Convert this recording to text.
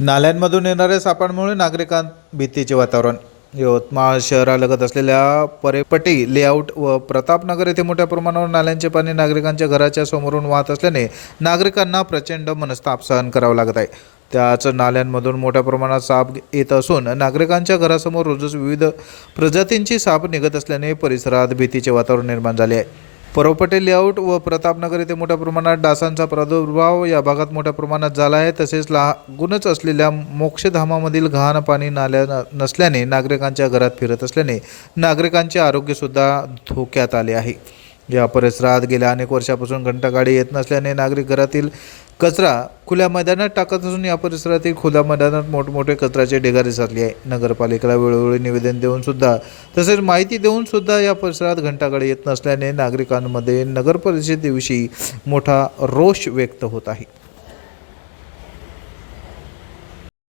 नाल्यांमधून येणाऱ्या सापांमुळे नागरिकांत भीतीचे वातावरण. यवतमाळ शहरालगत असलेल्या परेपटी लेआउट व प्रतापनगर येथे मोठ्या प्रमाणावर नाल्यांचे पाणी नागरिकांच्या घराच्या समोरून वाहत असल्याने नागरिकांना प्रचंड मनस्ताप सहन करावा लागत आहे. त्याच नाल्यांमधून मोठ्या प्रमाणात साप येत असून नागरिकांच्या घरासमोर रोजच विविध प्रजातींची साप निघत असल्याने परिसरात भीतीचे वातावरण निर्माण झाले आहे. परोपटे लेआउट व प्रतापनगर येथे मोठ्या प्रमाणात डासांचा प्रादुर्भाव या भागात मोठ्या प्रमाणात झाला आहे. तसेच लागूनच असलेल्या मोक्षधामामधील घाण पाणी नाल्या नसल्याने नागरिकांच्या घरात फिरत असल्याने नागरिकांचे आरोग्यसुद्धा धोक्यात आले आहे. या परिसरात गेल्या अनेक वर्षापासून घंटागाडी येत नसल्याने नागरिक घरातील कचरा खुल्या मैदानात टाकत असून या परिसरातील खुल्या मैदानात मोठमोठे कचऱ्याचे ढिगारे साधले आहे. नगरपालिकेला वेळोवेळी निवेदन देऊन सुद्धा तसेच माहिती देऊन सुद्धा या परिसरात घंटागाडी येत नसल्याने नागरिकांमध्ये नगर परिषदेविषयी मोठा रोष व्यक्त होत आहे.